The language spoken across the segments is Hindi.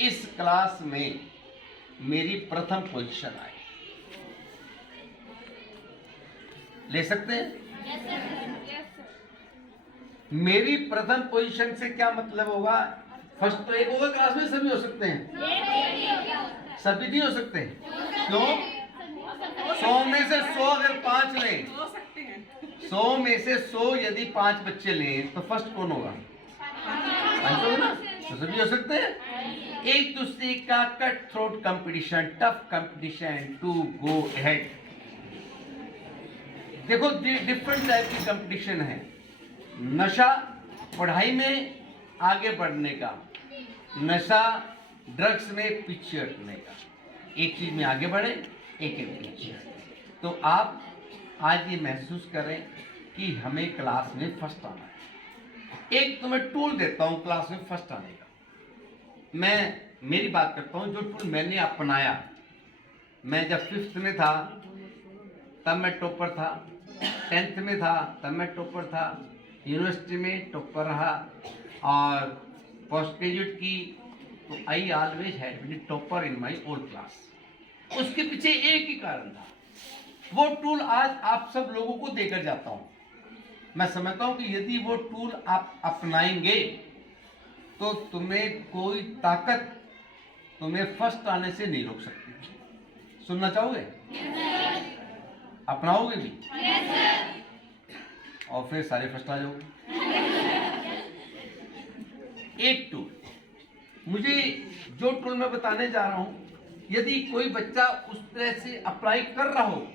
इस क्लास में मेरी प्रथम पोजीशन आई, ले सकते हैं? मेरी प्रथम पोजीशन से क्या मतलब होगा? फर्स्ट तो एक होगा क्लास में, सभी हो सकते हैं? सभी नहीं हो सकते। क्यों? 100 में से 100 अगर 5 लें, 100 में से 100 यदि 5 बच्चे लें तो फर्स्ट कौन होगा? 5 होगा ना, तो सभी हो सकते हैं। एक दूसरे का cut throat competition, tough competition to go ahead. देखो डिफरेंट टाइप की कंपटीशन है। नशा पढ़ाई में आगे बढ़ने का, नशा ड्रग्स में पीछे हटने का। एक चीज में आगे बढ़े, एक पीछे हटे। तो आप आज ये महसूस करें कि हमें क्लास में फर्स्ट आना है। एक तो मैं टूल देता हूं क्लास में फर्स्ट आने का। मैं मेरी बात करता हूं, जो टूल मैंने अपनाया। मैं जब 5th में था तब मैं टॉपर था, 10th में था तब मैं टॉपर था, यूनिवर्सिटी में टॉपर रहा, और पोस्ट ग्रेजुएट की तो I always had been topper in my old class. उसके पीछे एक ही कारण था। वो टूल आज आप सब लोगों को देकर जाता हूं। मैं समझता हूं कि यदि वो टूल आप अपनाएंगे तो तुम्हें कोई ताकत तुम्हें फर्स्ट आने से नहीं रोक सकती। सुनना चाहोगे? अपनाओगे भी? और फिर सारे फर्स्ट आ जाओगे। एक टूल, मुझे जो टूल मैं बताने जा रहा हूं, यदि कोई बच्चा उस तरह से अप्लाई कर रहा हो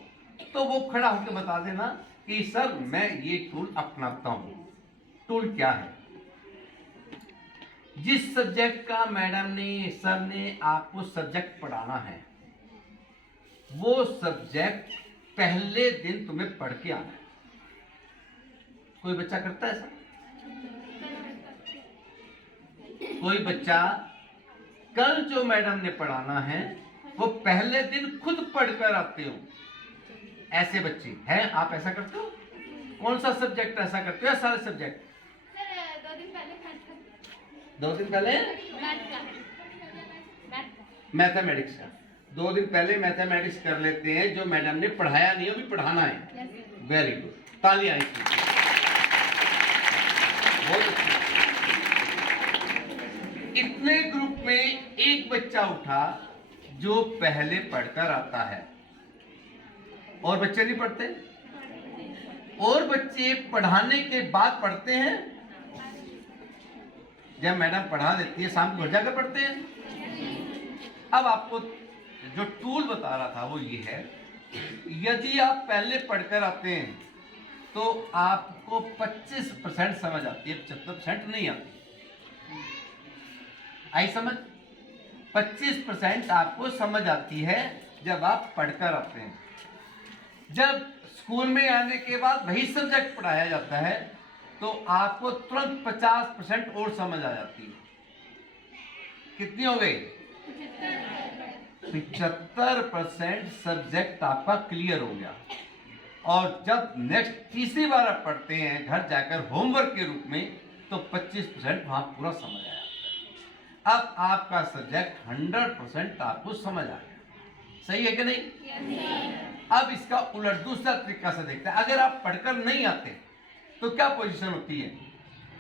तो वो खड़ा होकर बता देना कि सर मैं ये टूल अपनाता हूं। टूल क्या है? जिस सब्जेक्ट का मैडम ने, सर ने आपको सब्जेक्ट पढ़ाना है, वो सब्जेक्ट पहले दिन तुम्हें पढ़ के आना है। कोई बच्चा करता है ऐसा? कोई बच्चा कल जो मैडम ने पढ़ाना है वो पहले दिन खुद पढ़कर आते हो? ऐसे बच्चे हैं? आप ऐसा करते हो? कौन सा सब्जेक्ट ऐसा करते हो या सारे सब्जेक्ट? 2 दिन पहले मैथमेटिक्स का 2 दिन पहले मैथमेटिक्स कर लेते हैं, जो मैडम ने पढ़ाया नहीं अभी पढ़ाना है। वेरी गुड, तालियां इसके लिए। बहुत अच्छा। इतने ग्रुप में एक बच्चा उठा जो पहले पढ़कर आता है, और बच्चे नहीं पढ़ते, और बच्चे पढ़ाने के बाद पढ़ते हैं। जब मैडम पढ़ा देती है शाम को घर जाकर पढ़ते हैं। अब आपको जो टूल बता रहा था वो ये है, यदि आप पहले पढ़कर आते हैं तो आपको 25% समझ आती है, 75% नहीं आती। आई समझ? 25% आपको समझ आती है जब आप पढ़कर आते हैं। जब स्कूल में आने के बाद वही सब्जेक्ट पढ़ाया जाता है तो आपको तुरंत 50% और समझ आ जाती है। कितनी हो गई? 75% सब्जेक्ट आपका क्लियर हो गया। और जब नेक्स्ट तीसरी बार आप पढ़ते हैं घर जाकर होमवर्क के रूप में, तो 25% वहां पूरा समझ आया। अब आपका सब्जेक्ट 100% आपको समझ आ गया। सही है कि नहीं? अब इसका उलट दूसरा तरीका से देखते हैं। अगर आप पढ़कर नहीं आते तो क्या पोजीशन होती है?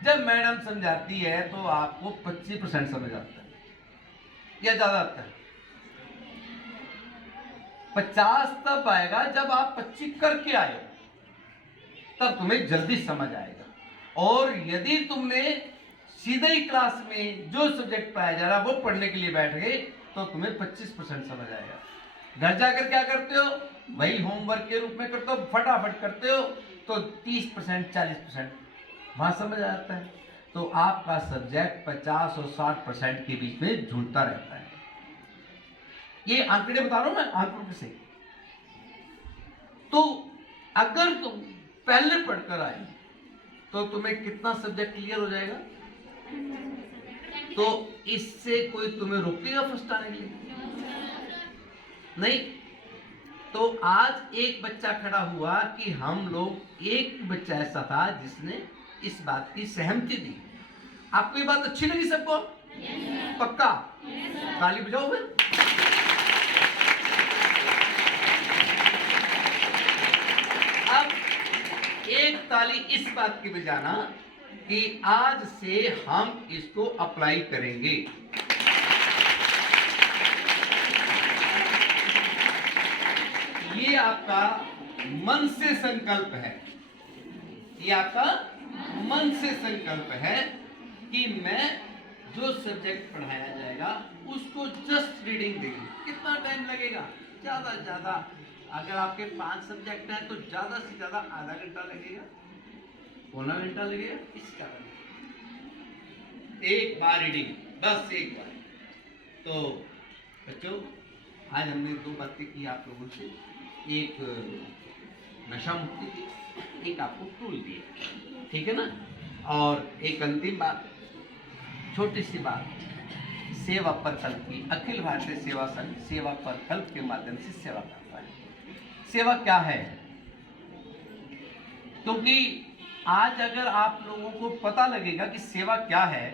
जब मैडम समझाती है तो आपको 25% समझ आता है या ज्यादा आता है? 50 तब आएगा जब आप 25 करके आए हो, तब तुम्हें जल्दी समझ आएगा। और यदि तुमने सीधे ही क्लास में जो सब्जेक्ट पढ़ाया जा रहा है वो पढ़ने के लिए बैठ गए तो तुम्हें 25% समझ आएगा। घर जाकर क्या करते हो? वही होमवर्क के रूप में करते हो, फटाफट करते हो, तो 30% 40% वहां समझ आता है। तो आपका सब्जेक्ट 50 और 60% के बीच में झूलता रहता है। ये आंकड़े बता रहा हूं मैं, आंकड़ों से। तो अगर तुम पहले पढ़कर आए तो तुम्हें कितना सब्जेक्ट क्लियर हो जाएगा? तो इससे कोई तुम्हें रोकेगा फर्स्ट आने के लिए? नहीं। तो आज एक बच्चा खड़ा हुआ कि हम लोग, एक बच्चा ऐसा था जिसने इस बात की सहमति दी। आपको ये बात अच्छी लगी सबको? पक्का? ताली बजाओ फिर। अब एक ताली इस बात की बजाना कि आज से हम इसको अप्लाई करेंगे। ये आपका मन से संकल्प है, ये आपका मन से संकल्प है कि मैं जो सब्जेक्ट पढ़ाया जाएगा उसको जस्ट रीडिंग देंगे। कितना टाइम लगेगा? ज्यादा से ज्यादा, अगर आपके 5 सब्जेक्ट हैं तो ज्यादा से ज्यादा आधा घंटा लगेगा, पौना घंटा लगेगा। इस कारण एक बार रीडिंग, बस एक बार। तो बच्चों, आज हमने 2 बातें की आप लोगों से। एक नशा मुक्ति की, एक आपको टूल दिया, ठीक है ना। और एक अंतिम बात, छोटी सी बात, सेवा प्रकल्प की अखिल भारतीय सेवा संघ सेवा प्रकल्प के माध्यम से सेवा करता है। सेवा क्या है? क्योंकि आज अगर आप लोगों को पता लगेगा कि सेवा क्या है,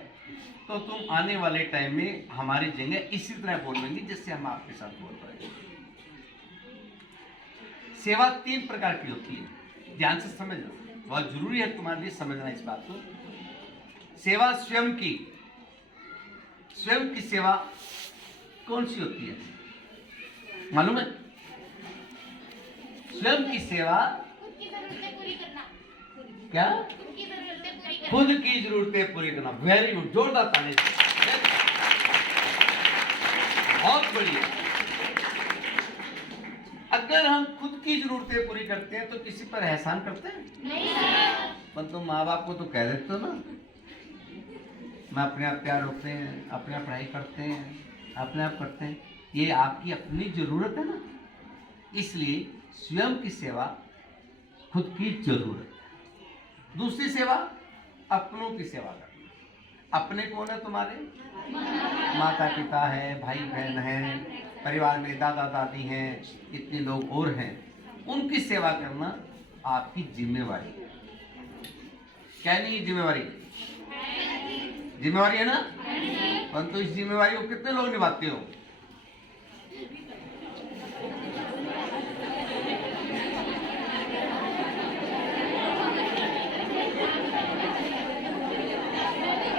तो तुम आने वाले टाइम में हमारी जगह इसी तरह बोलेंगे जैसे हम आपके साथ बोल रहे हैं। सेवा 3 प्रकार की होती है, ध्यान से समझना, बहुत जरूरी है तुम्हारे लिए समझना इस बात को। सेवा स्वयं की, स्वयं की सेवा कौन सी होती है मालूम है? स्वयं की सेवा क्या? खुद की जरूरतें पूरी करना। वेरी गुड, जोरदार ताली से, बहुत बढ़िया। अगर हम खुद की जरूरतें पूरी करते हैं तो किसी पर एहसान करते हैं? नहीं। पर तुम माँ बाप को तो कह देते हो ना, मैं अपने आप प्यार होते हैं, अपने आप पढ़ाई करते हैं, अपने आप करते हैं। ये आपकी अपनी जरूरत है ना, इसलिए स्वयं की सेवा खुद की जरूरत है। दूसरी सेवा अपनों की सेवा करना। अपने कौन है तुम्हारे? माता पिता है, भाई बहन है, परिवार में दादा दादी हैं, इतने लोग और हैं, उनकी सेवा करना आपकी जिम्मेवारी है। क्या नहीं है जिम्मेवारी? जिम्मेवारी है ना। परंतु इस जिम्मेवारी को कितने लोग निभाते हो?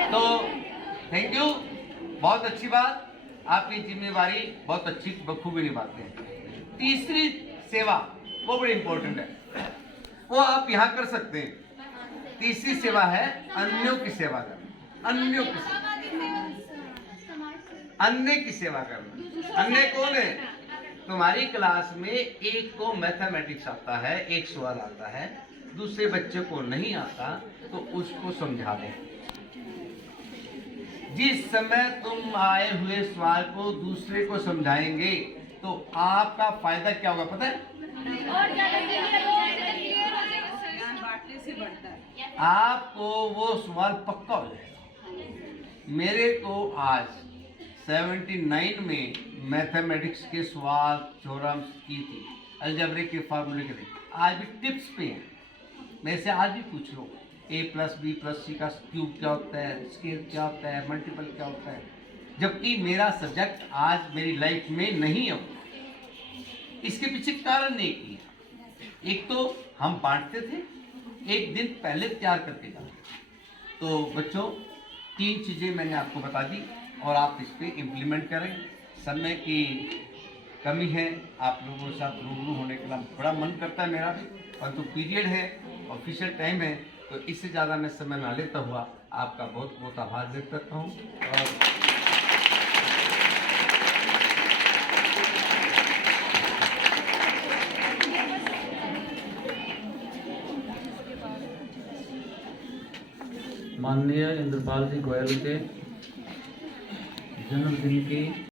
तो थैंक यू, बहुत अच्छी बात, आपकी जिम्मेवारी बहुत अच्छी बखूबी निभाते हैं। तीसरी सेवा वो बड़ी इंपॉर्टेंट है, वो आप यहाँ कर सकते हैं। तीसरी सेवा है अन्यों की सेवा करना। अन्यों की सेवा, अन्य की सेवा करना। अन्य कौन है? तुम्हारी क्लास में एक को मैथमेटिक्स आता है, एक सवाल आता है, दूसरे बच्चे को नहीं आता, तो उसको समझा दें। जिस समय तुम आए हुए सवाल को दूसरे को समझाएंगे तो आपका फायदा क्या होगा पता है? आपको वो सवाल पक्का हो जाएगा। मेरे को आज 79 में मैथमेटिक्स के सवाल थ्योरम्स की थी, अलजेब्रा के फार्मूले के थे, आज भी टिप्स पे हैं। मेरे से आज भी पूछ लो a+b+c का क्यूब क्या होता है, स्केयर क्या होता है, मल्टीपल क्या होता है, जबकि मेरा सब्जेक्ट आज मेरी लाइफ में नहीं है। इसके पीछे कारण एक ही है, एक तो हम बांटते थे, एक दिन पहले तैयार करके जाते। तो बच्चों, 3 चीज़ें मैंने आपको बता दी और आप इस पर इम्प्लीमेंट करें। समय की कमी है, आप लोगों के साथ रूबरू होने का बड़ा मन करता है मेरा भी, परंतु पीरियड है, ऑफिशियल टाइम है, तो इससे ज़्यादा मैं समय ना लेता हुआ आपका बहुत बहुत आभार व्यक्त करता हूँ। और माननीय इंद्रपाल जी गोयल के जन्मदिन की